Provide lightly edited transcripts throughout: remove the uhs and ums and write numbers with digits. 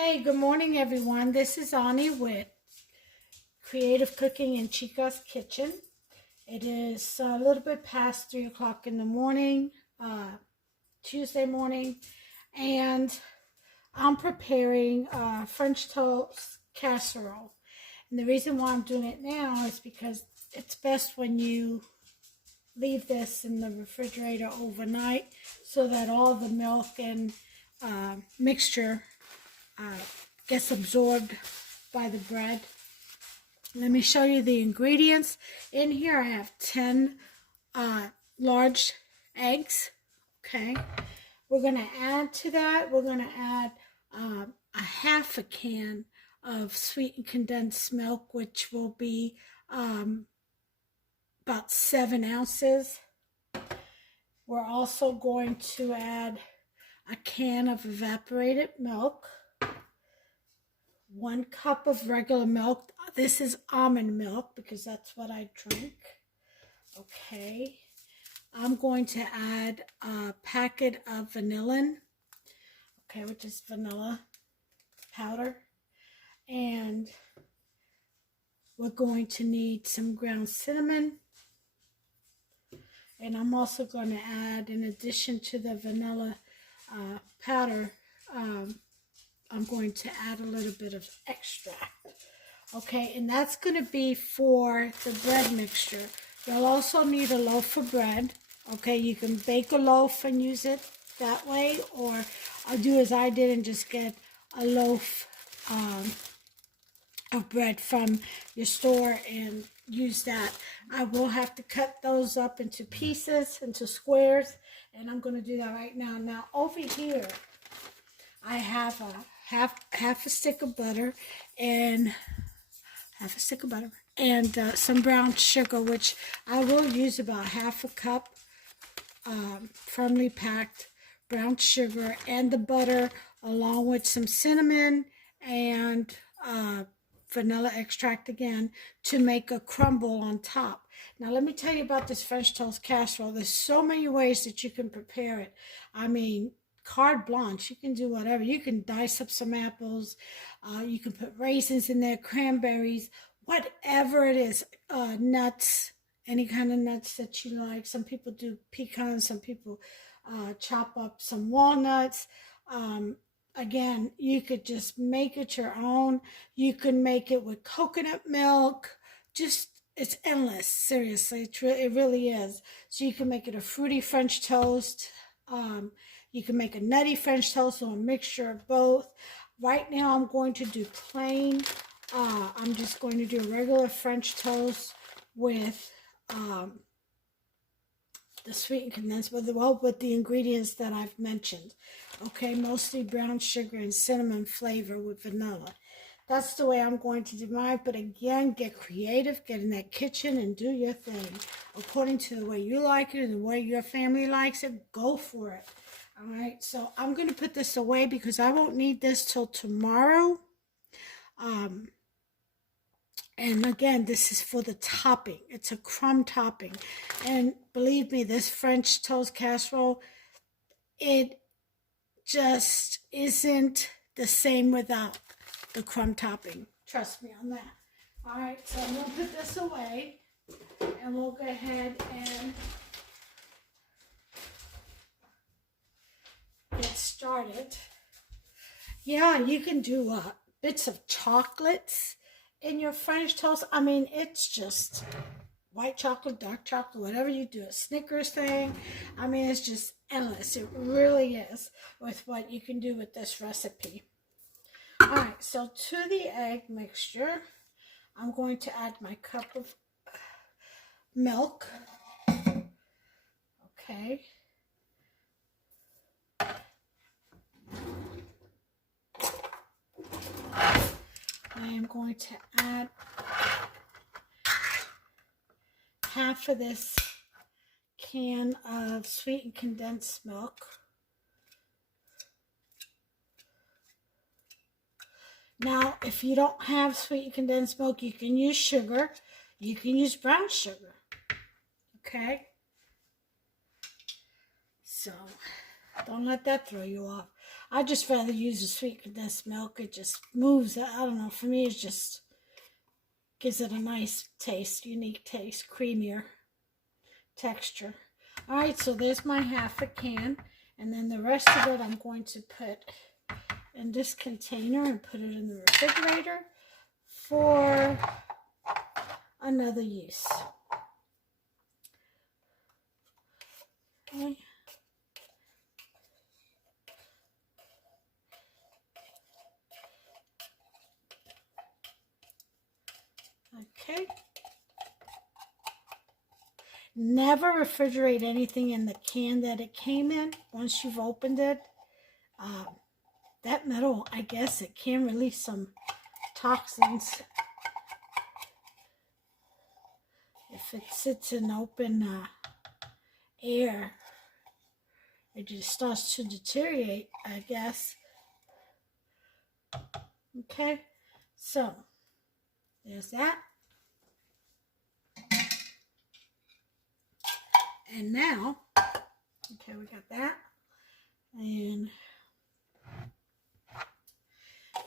Hey, good morning, everyone. This is Ani with Creative Cooking in Chica's Kitchen. It is a little bit past 3 o'clock in the morning, Tuesday morning, and I'm preparing French toast casserole. And the reason why I'm doing it now is because it's best when you leave this in the refrigerator overnight so that all the milk and mixture gets absorbed by the bread. Let me show you the ingredients. In here I have 10 large eggs. Okay, we're going to add to that, we're going to add a half a can of sweetened condensed milk, which will be about 7 ounces. We're also going to add a can of evaporated milk, 1 cup of regular milk. This is almond milk because that's what I drink. Okay, I'm going to add a packet of vanillin, okay, which is vanilla powder, and we're going to need some ground cinnamon, and I'm also going to add, in addition to the vanilla powder, I'm going to add a little bit of extract. Okay, and that's going to be for the bread mixture. You'll also need a loaf of bread. Okay, you can bake a loaf and use it that way, or I'll do as I did and just get a loaf of bread from your store and use that. I will have to cut those up into pieces, into squares, and I'm going to do that right now. Now over here, I have a half a stick of butter and some brown sugar, which I will use about half a cup, firmly packed brown sugar, and the butter, along with some cinnamon and vanilla extract again, to make a crumble on top. Now let me tell you about this French toast casserole. There's so many ways that you can prepare it. I mean, carte blanche, you can do whatever. You can dice up some apples, you can put raisins in there, cranberries, whatever it is, nuts, any kind of nuts that you like. Some people do pecans, some people chop up some walnuts. Again, you could just make it your own. You can make it with coconut milk. Just, it's endless, seriously, it really is. So you can make it a fruity French toast. You can make a nutty French toast or a mixture of both. Right now I'm going to do plain. I'm just going to do a regular French toast with the sweetened condensed, with the ingredients that I've mentioned. Okay, mostly brown sugar and cinnamon flavor with vanilla. That's the way I'm going to do mine. But again, get creative, get in that kitchen and do your thing. According to the way you like it and the way your family likes it, go for it. All right, so I'm going to put this away because I won't need this till tomorrow. And again, this is for the topping. It's a crumb topping. And believe me, this French toast casserole, it just isn't the same without the crumb topping. Trust me on that. All right, so I'm going to put this away, and we'll go ahead and get started. Yeah, you can do bits of chocolates in your French toast. I mean, it's just white chocolate, dark chocolate, whatever you do, a Snickers thing. I mean, it's just endless. It really is with what you can do with this recipe. All right, so to the egg mixture, I'm going to add my cup of milk. Okay. I am going to add half of this can of sweetened condensed milk. Now, if you don't have sweetened condensed milk, you can use sugar. You can use brown sugar. Okay? So, don't let that throw you off. I just rather use the sweet condensed milk. It just moves. I don't know. For me, it just gives it a nice taste, unique taste, creamier texture. All right, so there's my half a can. And then the rest of it I'm going to put in this container and put it in the refrigerator for another use. Okay. Okay. Never refrigerate anything in the can that it came in. Once you've opened it, that metal, I guess it can release some toxins if it sits in open air. It just starts to deteriorate, I guess. Okay, so there's that. And now, okay, we got that. And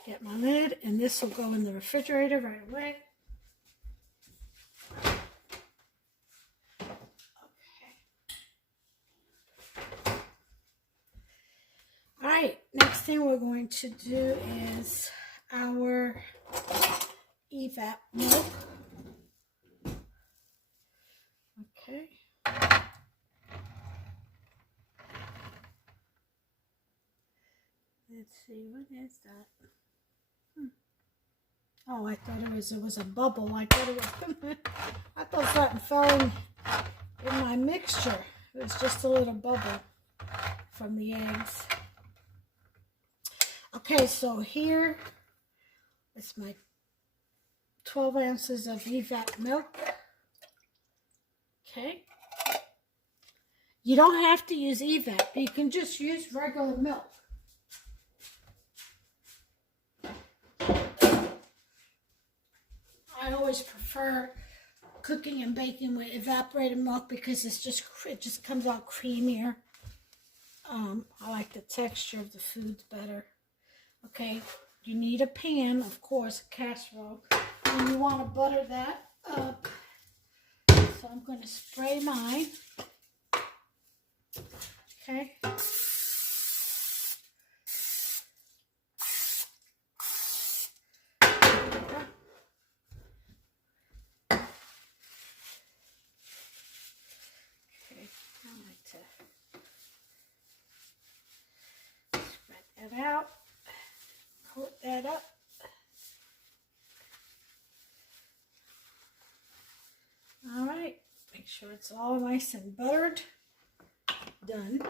get my lid, and this will go in the refrigerator right away. Okay. All right, next thing we're going to do is our evap milk. Okay. Let's see, what is that? Oh, I thought it was a bubble. I thought it was I thought something fell in my mixture. It was just a little bubble from the eggs. Okay, so here is my 12 ounces of evap milk. Okay. You don't have to use evap. You can just use regular milk. I always prefer cooking and baking with evaporated milk because it just comes out creamier. I like the texture of the foods better. Okay, you need a pan, of course, a casserole, and you want to butter that up. So I'm going to spray mine. Okay. That out, coat that up. All right, make sure it's all nice and buttered. Done.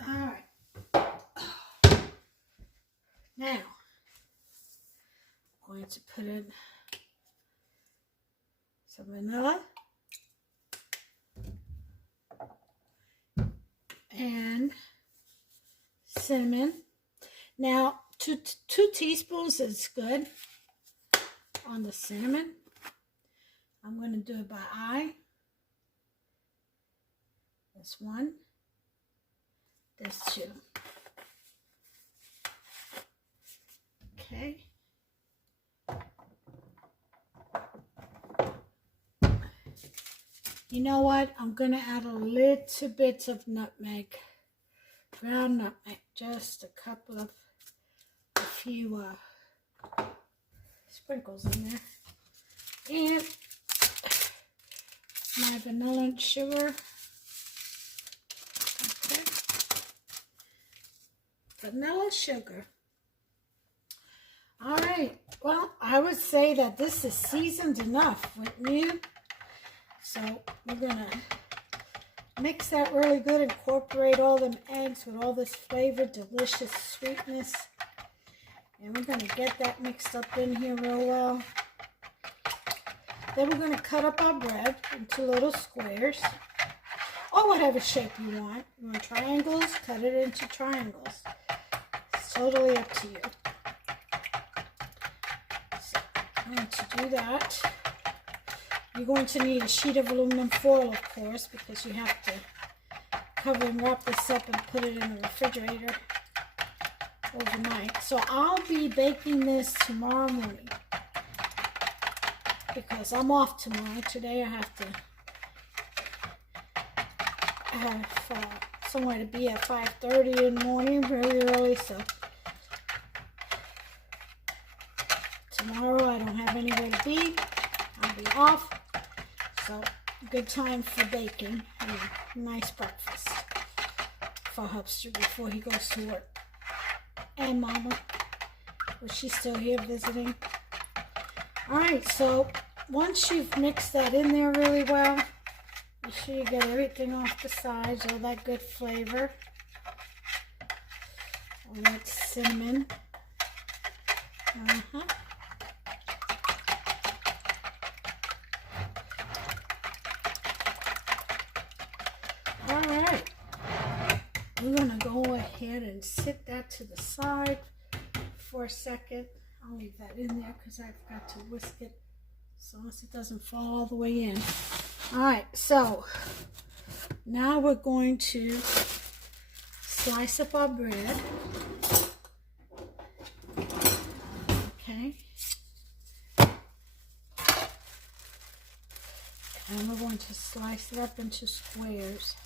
All right. Now, I'm going to put in some vanilla and cinnamon. Now, two teaspoons is good on the cinnamon. I'm going to do it by eye. That's one. There's two. Okay. You know what? I'm going to add a little bit of nutmeg. Ground nutmeg. Just a few sprinkles in there. And my vanilla and sugar. Okay. Vanilla sugar. All right. Well, I would say that this is seasoned enough, wouldn't you? So we're going to mix that really good, incorporate all them eggs with all this flavor, delicious sweetness. And we're going to get that mixed up in here real well. Then we're going to cut up our bread into little squares, or whatever shape you want. You want triangles, cut it into triangles. It's totally up to you. So, And to do that, you're going to need a sheet of aluminum foil, of course, because you have to cover and wrap this up and put it in the refrigerator overnight. So I'll be baking this tomorrow morning because I'm off tomorrow. Today I have to have somewhere to be at 5:30 in the morning, really early. So tomorrow I don't have anywhere to be. I'll be off. So good time for baking and a nice breakfast for Hubster before he goes to work. And Mama, but she's still here visiting. Alright, so once you've mixed that in there really well, make sure you get everything off the sides, all that good flavor, all that cinnamon. Alright, we're going to go ahead and sit that to the side for a second. I'll leave that in there because I've got to whisk it so it doesn't fall all the way in. Alright, so now we're going to slice up our bread. Okay. And we're going to slice it up into squares.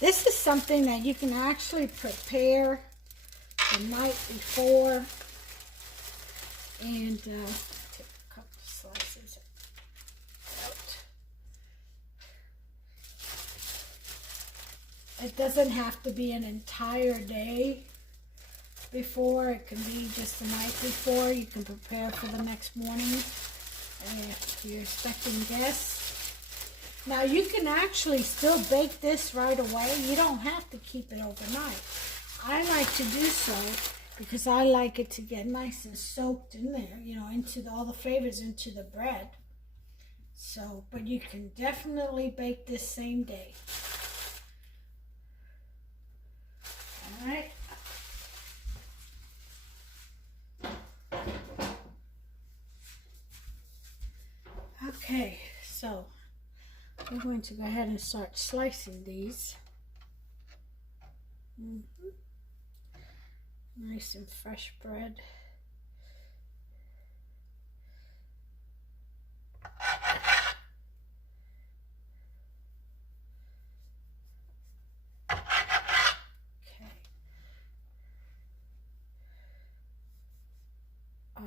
This is something that you can actually prepare the night before and take a couple of slices out. It doesn't have to be an entire day before. It can be just the night before. You can prepare for the next morning if you're expecting guests. Now you can actually still bake this right away. You don't have to keep it overnight. I like to do so because I like it to get nice and soaked in there, you know, into all the flavors into the bread. So, but you can definitely bake this same day. All right. Okay, so we're going to go ahead and start slicing these. Nice and fresh bread. Okay. I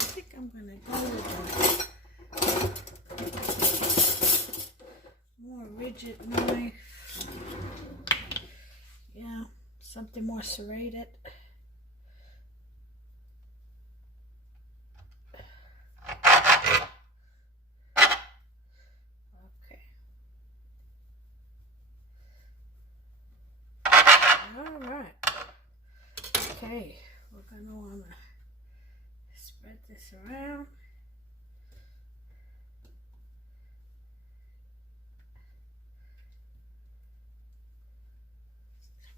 think I'm going to go with a more rigid knife. Yeah, something more serrated. Okay. All right. Okay, we're gonna wanna spread this around.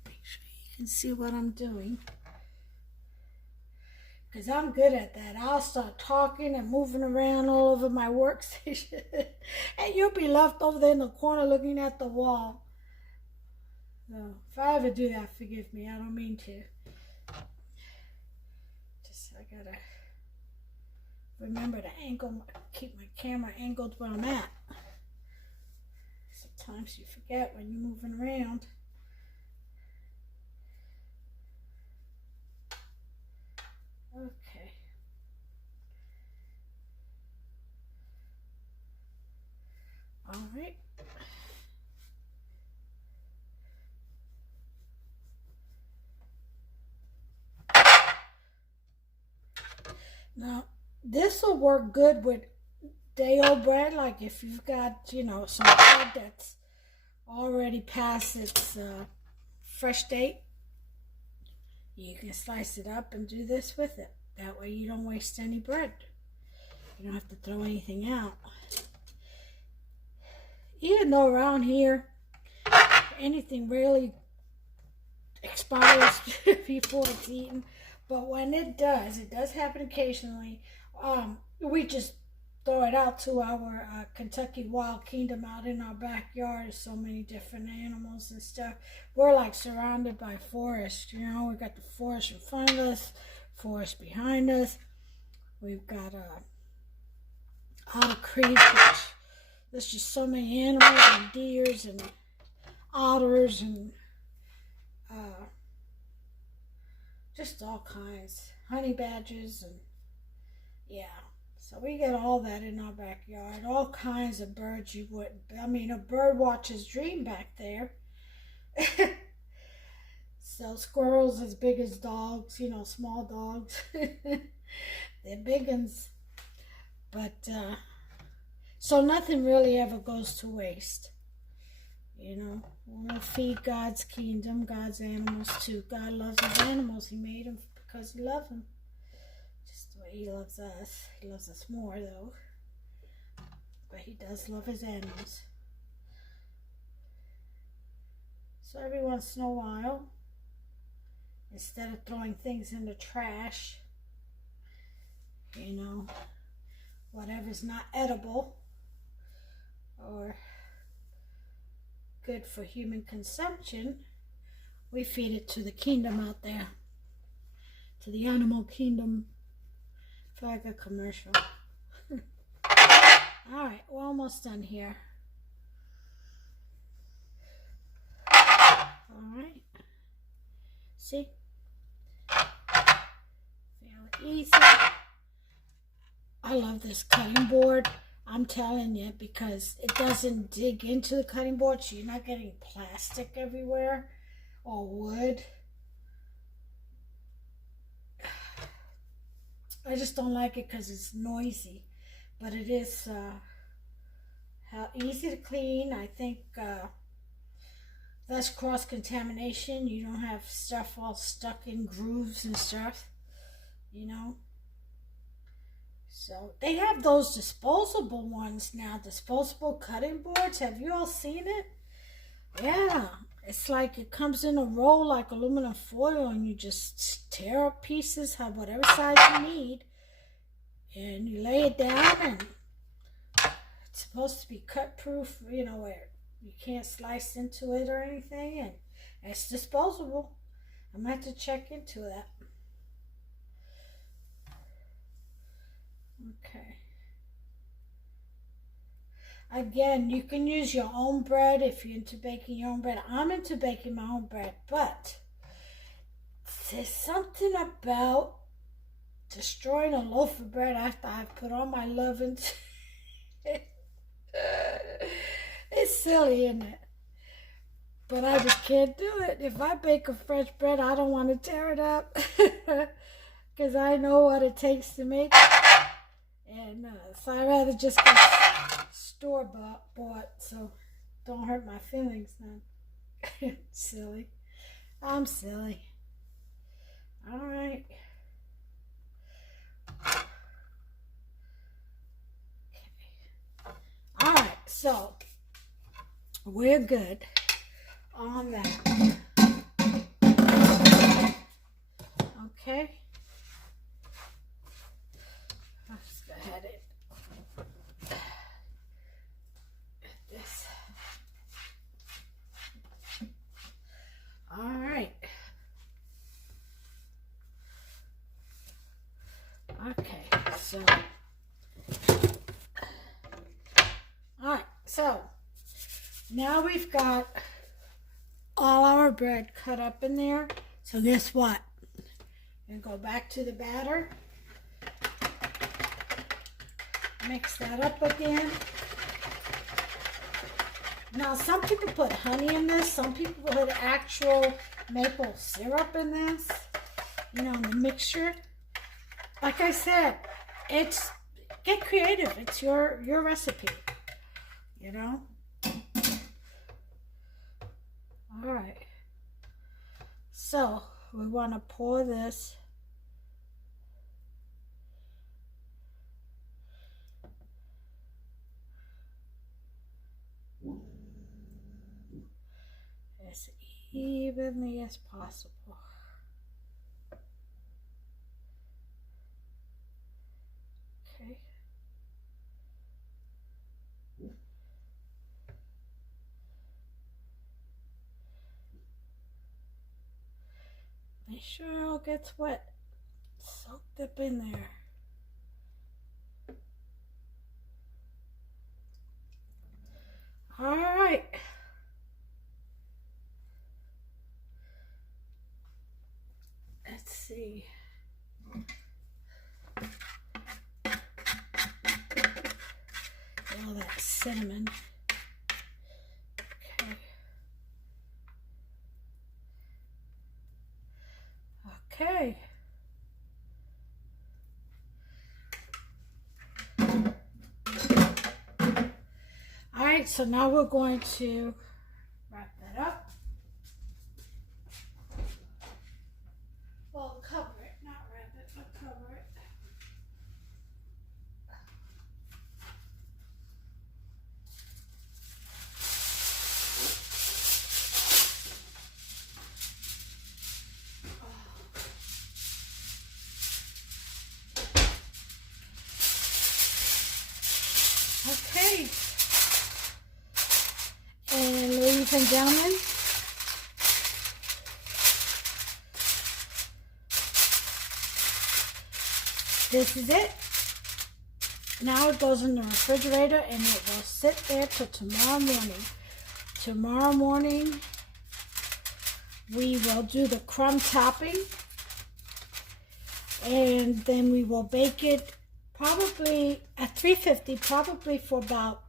Make sure you can see what I'm doing, because I'm good at that. I'll start talking and moving around all over my workstation and you'll be left over there in the corner looking at the wall. So if I ever do that, forgive me. I don't mean to. Just I gotta remember to keep my camera angled where I'm at. Sometimes you forget when you're moving around. Okay. All right. Now, this will work good with day-old bread. Like if you've got, you know, some bread that's already past its fresh date, you can slice it up and do this with it. That way you don't waste any bread. You don't have to throw anything out. Even though around here anything really expires before it's eaten. But when it does happen occasionally, we just throw it out to our Kentucky Wild Kingdom out in our backyard. There's so many different animals and stuff. We're like surrounded by forest, you know. We got the forest in front of us, forest behind us. We've got Otter Creek, which there's just so many animals and deers and otters and just all kinds, honey badgers, and yeah. So we get all that in our backyard, all kinds of birds you wouldn't, I mean, a bird watcher's dream back there. So squirrels as big as dogs, you know, small dogs. They're big ones. But, so nothing really ever goes to waste. You know, we'll feed God's kingdom, God's animals too. God loves his animals. He made them because he loves them. Just the way he loves us. He loves us more though. But he does love his animals. So every once in a while, instead of throwing things in the trash, you know, whatever's not edible or good for human consumption, we feed it to the kingdom out there, to the animal kingdom. I feel like a commercial. All right, we're almost done here. All right, see, fairly easy. I love this cutting board. I'm telling you, because it doesn't dig into the cutting board, so you're not getting plastic everywhere or wood. I just don't like it because it's noisy, but it is easy to clean. I think less cross-contamination. You don't have stuff all stuck in grooves and stuff, you know. So they have those disposable ones now, disposable cutting boards. Have you all seen it? Yeah, it's like it comes in a roll like aluminum foil, and you just tear up pieces, have whatever size you need, and you lay it down, and it's supposed to be cut proof, you know, where you can't slice into it or anything, and it's disposable. I'm going to have to check into that. Okay. Again, you can use your own bread if you're into baking your own bread. I'm into baking my own bread, but there's something about destroying a loaf of bread after I've put all my love into it. It's silly, isn't it? But I just can't do it. If I bake a fresh bread, I don't want to tear it up because I know what it takes to make it. And so I'd rather just get store-bought, so don't hurt my feelings then. Silly. I'm silly. All right. Okay. All right, so we're good on that. Okay. Let's go ahead and this. All right. Okay, so all right, so now we've got all our bread cut up in there. So guess what? And go back to the batter. Mix that up again. Now, some people put honey in this. Some people put actual maple syrup in this. You know, in the mixture. Like I said, it's get creative. It's your recipe. You know. All right. So we want to pour this. evenly as possible. Okay. Make sure it all gets wet. Soaked up in there. All right. Let's see. All that cinnamon. Okay. Okay. All right, so now we're going to wrap that up. Well, cover it, not wrap it, but cover it. Okay. And ladies and gentlemen, this is it. Now it goes in the refrigerator and it will sit there till tomorrow morning. Tomorrow morning, we will do the crumb topping. And then we will bake it probably at 350, probably for about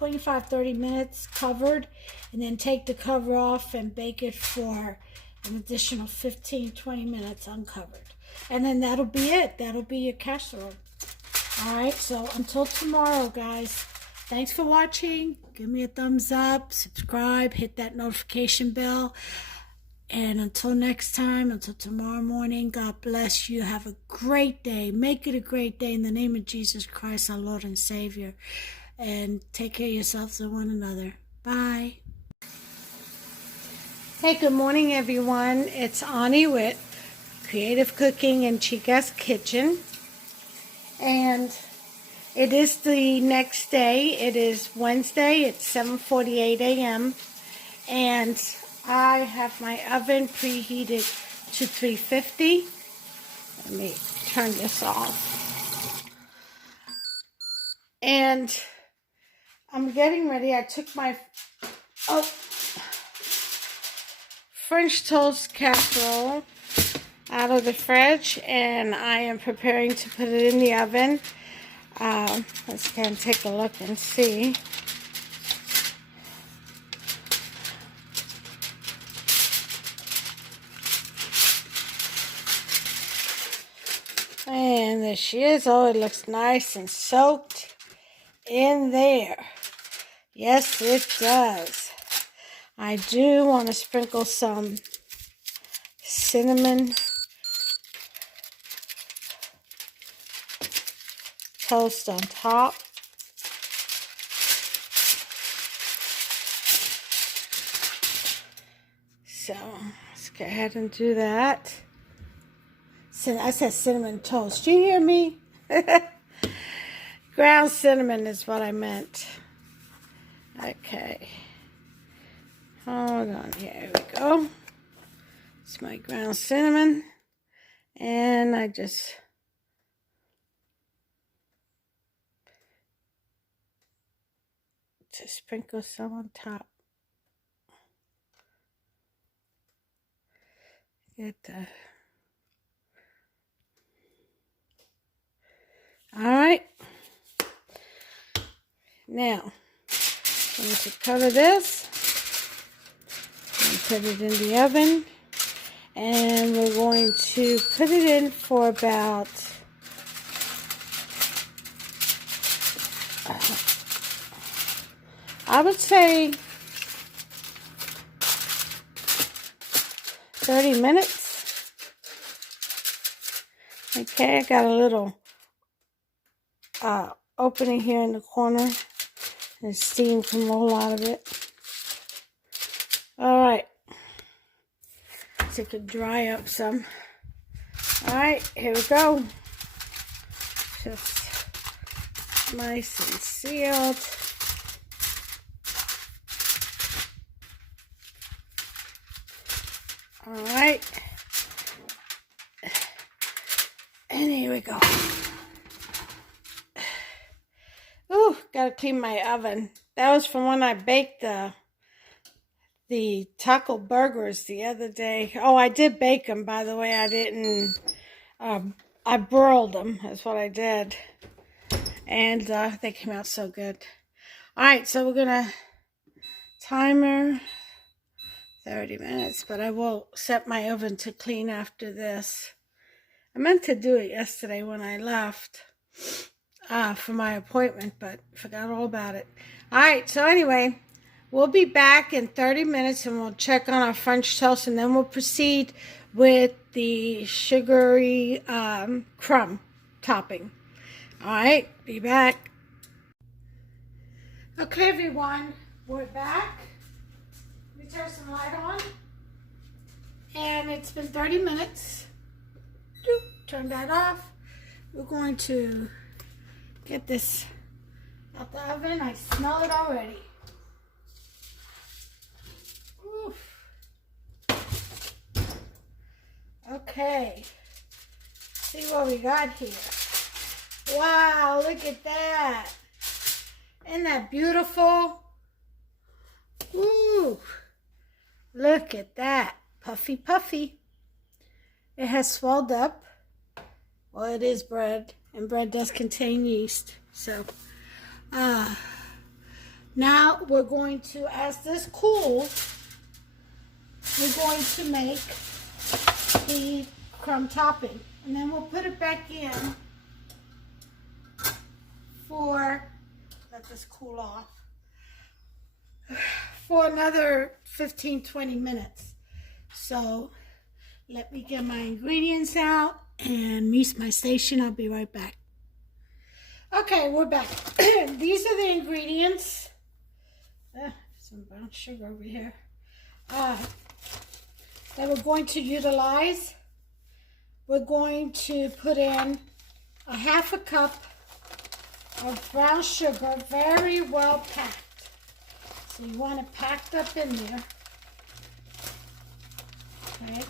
25-30 minutes covered, and then take the cover off and bake it for an additional 15-20 minutes uncovered. And then that'll be it. That'll be your casserole. All right, so until tomorrow, guys. Thanks for watching. Give me a thumbs up, subscribe, hit that notification bell. And until next time, until tomorrow morning, God bless you. Have a great day. Make it a great day in the name of Jesus Christ, our Lord and Savior. And take care of yourselves and one another. Bye. Hey, good morning, everyone. It's Ani with Creative Cooking in Chica's Kitchen. And it is the next day. It is Wednesday. It's 7:48 a.m. And I have my oven preheated to 350. Let me turn this off. And I'm getting ready. I took my French toast casserole out of the fridge, and I am preparing to put it in the oven. Let's go and take a look and see. And there she is. Oh, it looks nice and soaked in there. Yes, it does. I do want to sprinkle some cinnamon toast on top. So let's go ahead and do that. I said cinnamon toast. Do you hear me? Ground cinnamon is what I meant. Okay. Hold on. Here we go. It's my ground cinnamon. And I just sprinkle some on top. Get the... All right. Now, I'm going to cover this and put it in the oven. And we're going to put it in for about I would say 30 minutes. Okay, I got a little opening here in the corner, and steam can roll out of it. All right, once it could dry up some. All right, here we go. Just nice and sealed. All right. And here we go. Ooh, gotta clean my oven. That was from when I baked the taco burgers the other day. Oh, I did bake them, by the way. I didn't, I broiled them. That's what I did. And they came out so good. All right, so we're gonna timer 30 minutes, but I will set my oven to clean after this. I meant to do it yesterday when I left for my appointment, but forgot all about it. All right, so anyway, we'll be back in 30 minutes and we'll check on our French toast, and then we'll proceed with the sugary crumb topping. All right, be back. Okay, everyone, we're back. Let me turn some light on. And it's been 30 minutes. Turn that off. We're going to get this out the oven. I smell it already. Oof. Okay. See what we got here. Wow, look at that. Isn't that beautiful? Ooh. Look at that. Puffy, puffy. It has swelled up. Well, it is bread, and bread does contain yeast. So, now we're going to, as this cools, we're going to make the crumb topping. And then we'll put it back in for, let this cool off, for another 15-20 minutes. So, let me get my ingredients out and meet my station. I'll be right back. Okay, we're back. These are the ingredients. Some brown sugar over here. That we're going to utilize. We're going to put in a half a cup of brown sugar, very well packed. So you want it packed up in there. Okay.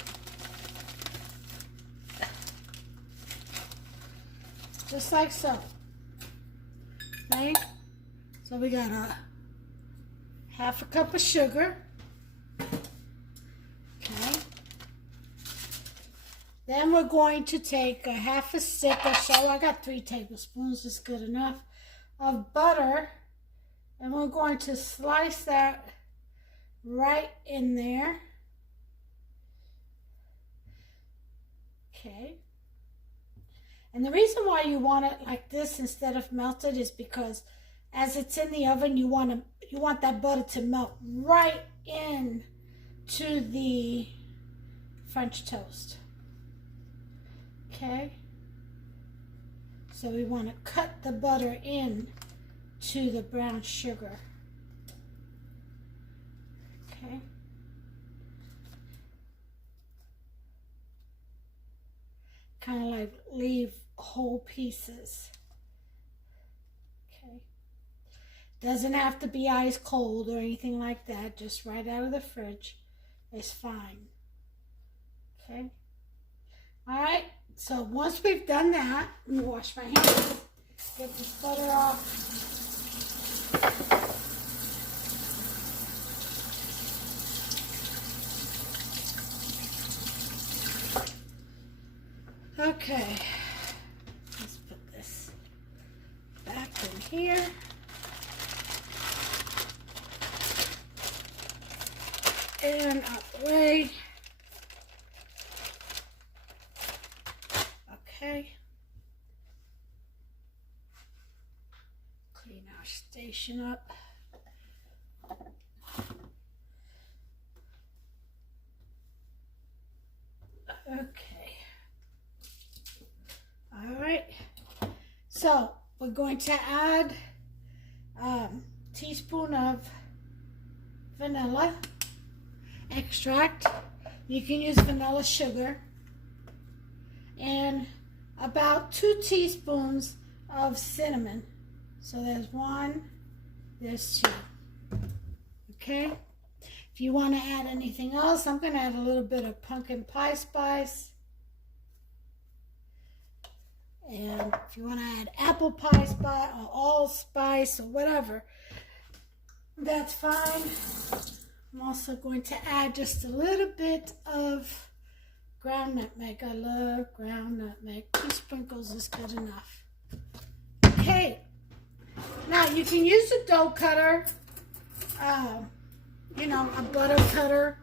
Just like so. Okay, so we got a half a cup of sugar. Okay. Then we're going to take a half a stick or so, I got 3 tablespoons, is good enough, of butter. And we're going to slice that right in there. Okay. And the reason why you want it like this instead of melted is because as it's in the oven, you want that butter to melt right in to the French toast. Okay? So we want to cut the butter in to the brown sugar. Okay? Kind of like leave whole pieces. Okay. Doesn't have to be ice cold or anything like that. Just right out of the fridge is fine. Okay. All right. So once we've done that, let me wash my hands. Get this butter off. Okay, let's put this back in here. And out the way. Okay. Clean our station up. Okay. All right. So we're going to add a teaspoon of vanilla extract. You can use vanilla sugar and about 2 teaspoons of cinnamon. So there's 1, there's 2. Okay? If you want to add anything else, I'm going to add a little bit of pumpkin pie spice. And if you want to add apple pie spice or allspice or whatever, that's fine. I'm also going to add just a little bit of ground nutmeg. I love ground nutmeg. 2 sprinkles is good enough. Okay. Now you can use a dough cutter, you know, a butter cutter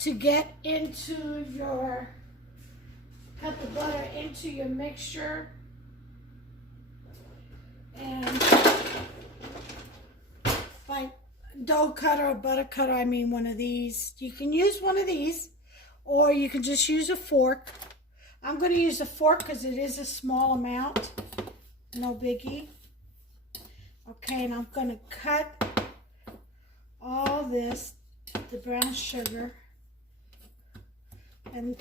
to get into your, cut the butter into your mixture. And by dough cutter or butter cutter, I mean one of these. You can use one of these, or you can just use a fork. I'm going to use a fork because it is a small amount. No biggie. Okay, and I'm going to cut all this, the brown sugar and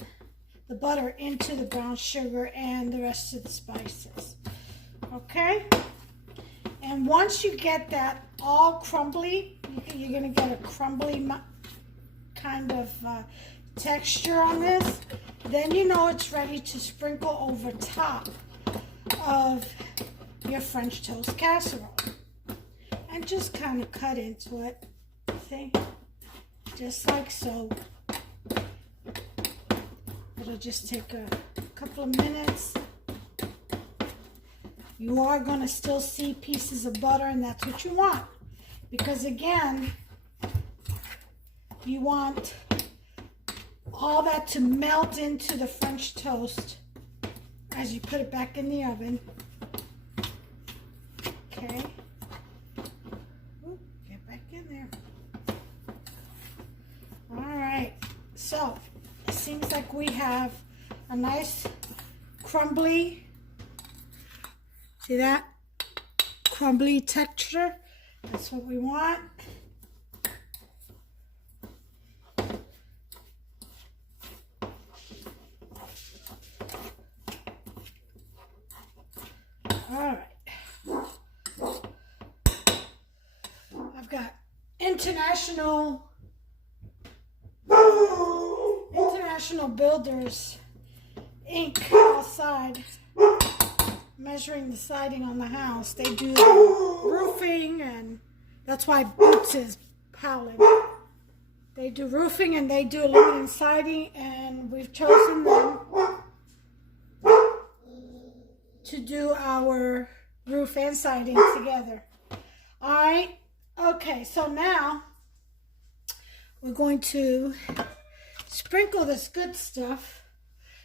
the butter into the brown sugar and the rest of the spices. Okay? And once you get that all crumbly, you're going to get a crumbly kind of texture on this, then you know it's ready to sprinkle over top of your French toast casserole. And just kind of cut into it, see? Just like so. It'll just take a couple of minutes. You are going to still see pieces of butter, and that's what you want. Because again, you want all that to melt into the French toast as you put it back in the oven. Okay. Ooh, get back in there. All right. So, it seems like we have a nice crumbly, see that? Crumbly texture. That's what we want. All right. I've got International Builders ink outside, measuring the siding on the house. They do roofing, and that's why Boots is howling. They do roofing and they do aluminum siding, and we've chosen them to do our roof and siding together. All right. Okay, so now we're going to sprinkle this good stuff.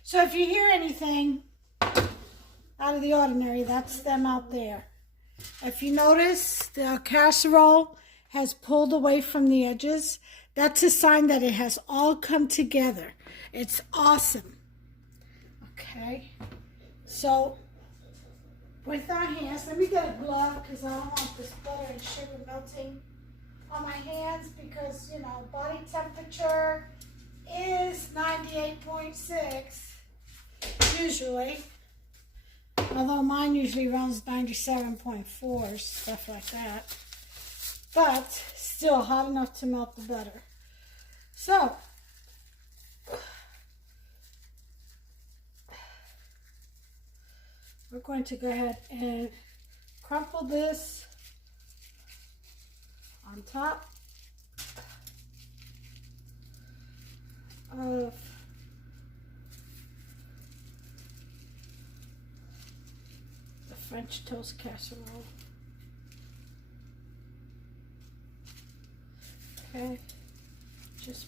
So if you hear anything out of the ordinary, that's them out there. If you notice, the casserole has pulled away from the edges. That's a sign that it has all come together. It's awesome. Okay, so with our hands, let me get a glove because I don't want this butter and sugar melting on my hands, because, you know, body temperature is 98.6 usually, although mine usually runs 97.4, stuff like that, but still hot enough to melt the butter. So we're going to go ahead and crumple this on top of the French toast casserole. Okay, just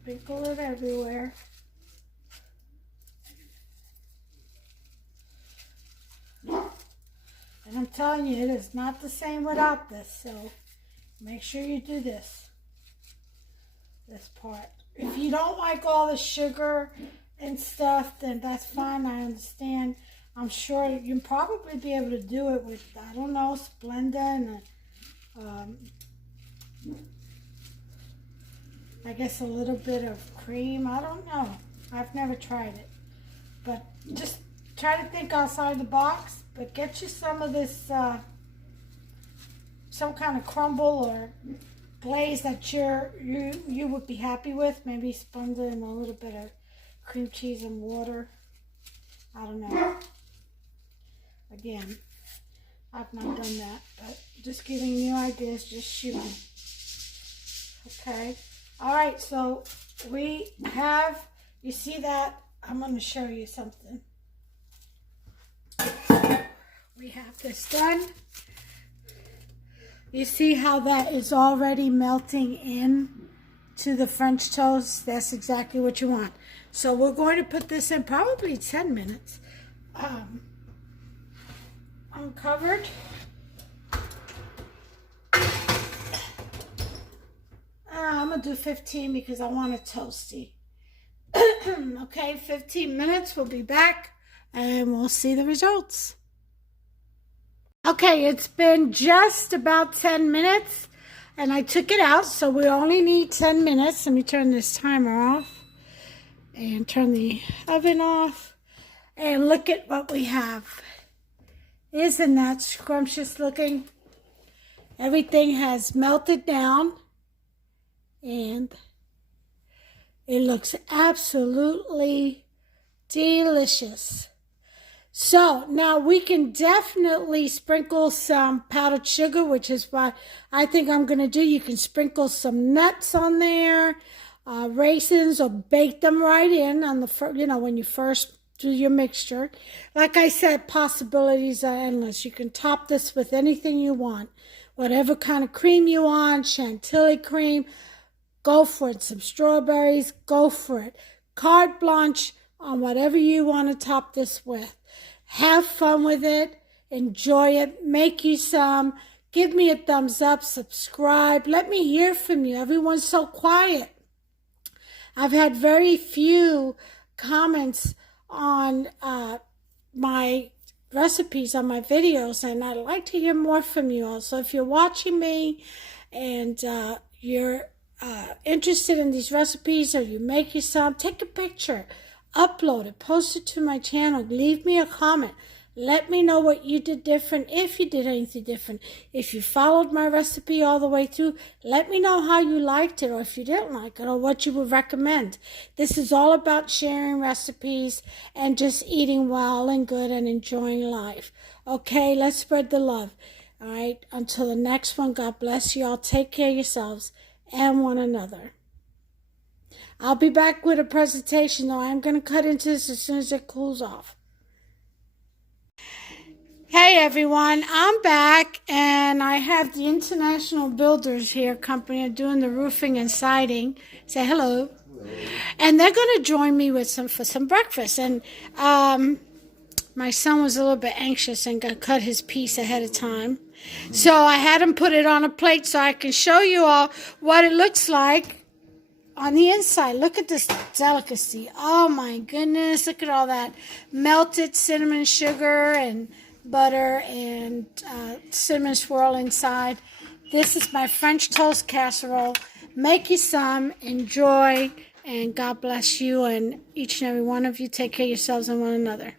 sprinkle it everywhere. And I'm telling you, it is not the same without this, so make sure you do this part. If you don't like all the sugar and stuff, then that's fine, I understand. I'm sure you'll probably be able to do it with, I don't know, Splenda and I guess a little bit of cream. I don't know. I've never tried it. But just try to think outside the box. But get you some of this, some kind of crumble or glaze that you would be happy with. Maybe sprinkle in a little bit of cream cheese and water. I don't know. Again, I've not done that, but just giving you ideas, just shooting. Okay. All right, so we have, you see that? I'm going to show you something. We have this done. You see how that is already melting in to the French toast? That's exactly what you want. So we're going to put this in probably 10 minutes. Uncovered. I'm going to do 15 because I want it toasty. Okay, 15 minutes. We'll be back and we'll see the results. Okay, it's been just about 10 minutes and I took it out, so we only need 10 minutes. Let me turn this timer off and turn the oven off. And look at what we have. Isn't that scrumptious looking? Everything has melted down and it looks absolutely delicious. So now we can definitely sprinkle some powdered sugar, which is what I think I'm going to do. You can sprinkle some nuts on there, raisins, or bake them right in on the, when you first do your mixture. Like I said, possibilities are endless. You can top this with anything you want. Whatever kind of cream you want, chantilly cream, go for it. Some strawberries, go for it. Carte blanche on whatever you want to top this with. Have fun with it. Enjoy it. Make you some. Give me a thumbs up. Subscribe. Let me hear from you. Everyone's so quiet. I've had very few comments on my recipes, on my videos, and I'd like to hear more from you all. So if you're watching me and you're interested in these recipes, or you make you some, take a picture, upload it, post it to my channel, leave me a comment. Let me know what you did different, if you did anything different. If you followed my recipe all the way through, let me know how you liked it, or if you didn't like it, or what you would recommend. This is all about sharing recipes and just eating well and good and enjoying life. Okay, let's spread the love. All right, until the next one, God bless you all. Take care of yourselves and one another. I'll be back with a presentation, though. I'm going to cut into this as soon as it cools off. Hey everyone, I'm back and I have the International Builders here company doing the roofing and siding. Say hello. Hello. And they're going to join me with for some breakfast. And my son was a little bit anxious and cut his piece ahead of time. So I had him put it on a plate so I can show you all what it looks like on the inside. Look at this delicacy. Oh my goodness, look at all that melted cinnamon sugar and butter and cinnamon swirl inside. This is my French toast casserole. Make you some, enjoy, and God bless you and each and every one of you. Take care of yourselves and one another.